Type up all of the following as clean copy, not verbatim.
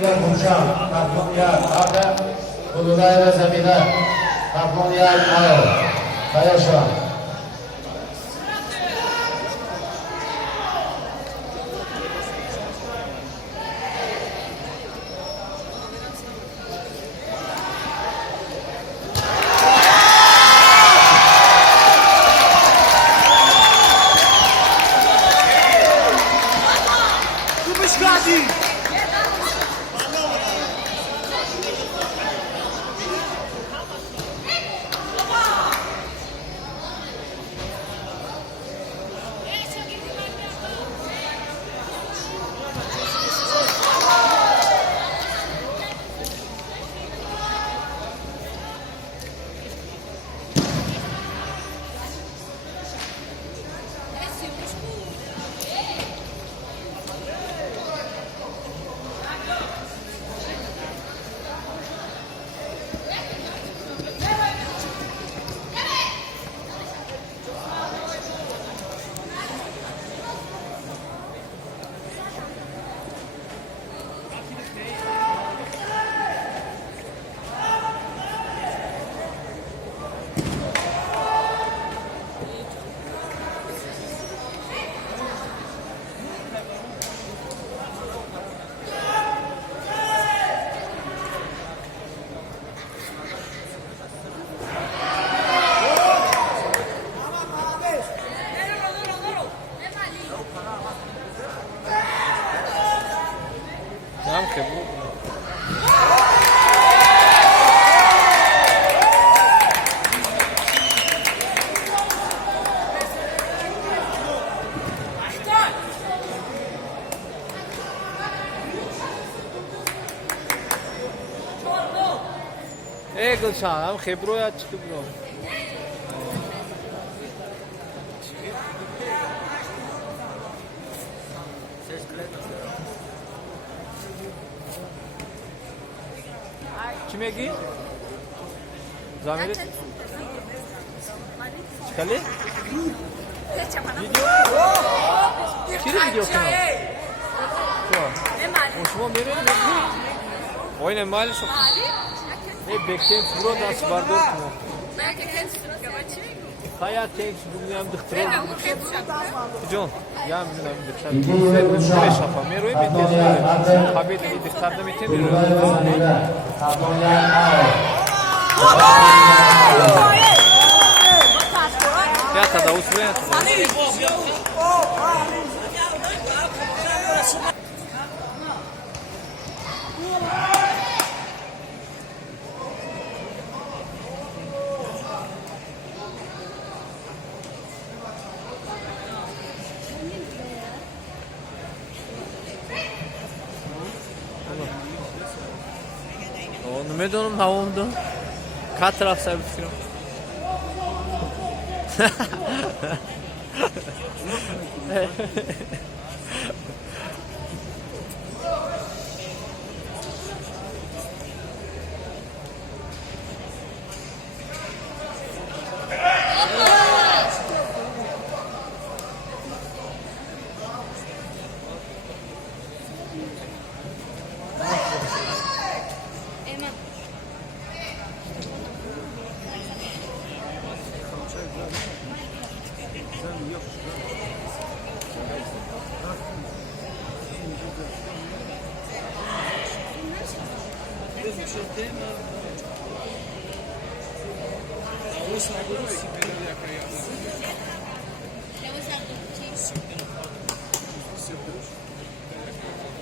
Kumşam, Takmonyar, Arda, Uludağ ve Zemine, Takmonyar, Ayo, Kayaşan. Gülşah'ım Hebro'ya çıktı bro. Kime gi? Zamiri? Çıkalı? Video? Kiri video kanal? Hoşuma verir mi? Oyna mali çok. Bekleyin bro das var dört mu? Kaya tek bunyan dıktırır. John, ya minna dıktırır. Sen şafa meroy beter. Haberi dıktırdım etemiyorum. Ya tada usre. Nima donim havomda? Qat taraf sabit fikrim.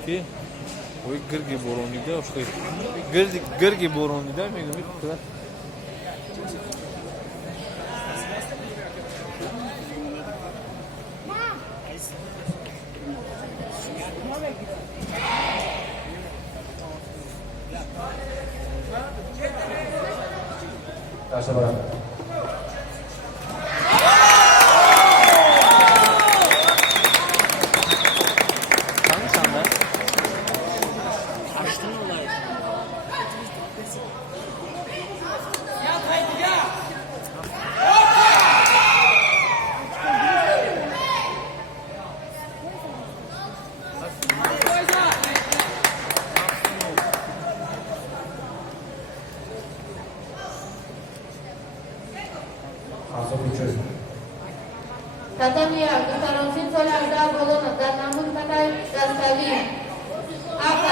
Ki oy gırgi boronida oxtay. Gırgi boronida megumit kadar. Taşa bırak. maqsad uchun. Katamia, Kataronsин Solar, Bolona, Darnamun Katai, Dastavi. Apa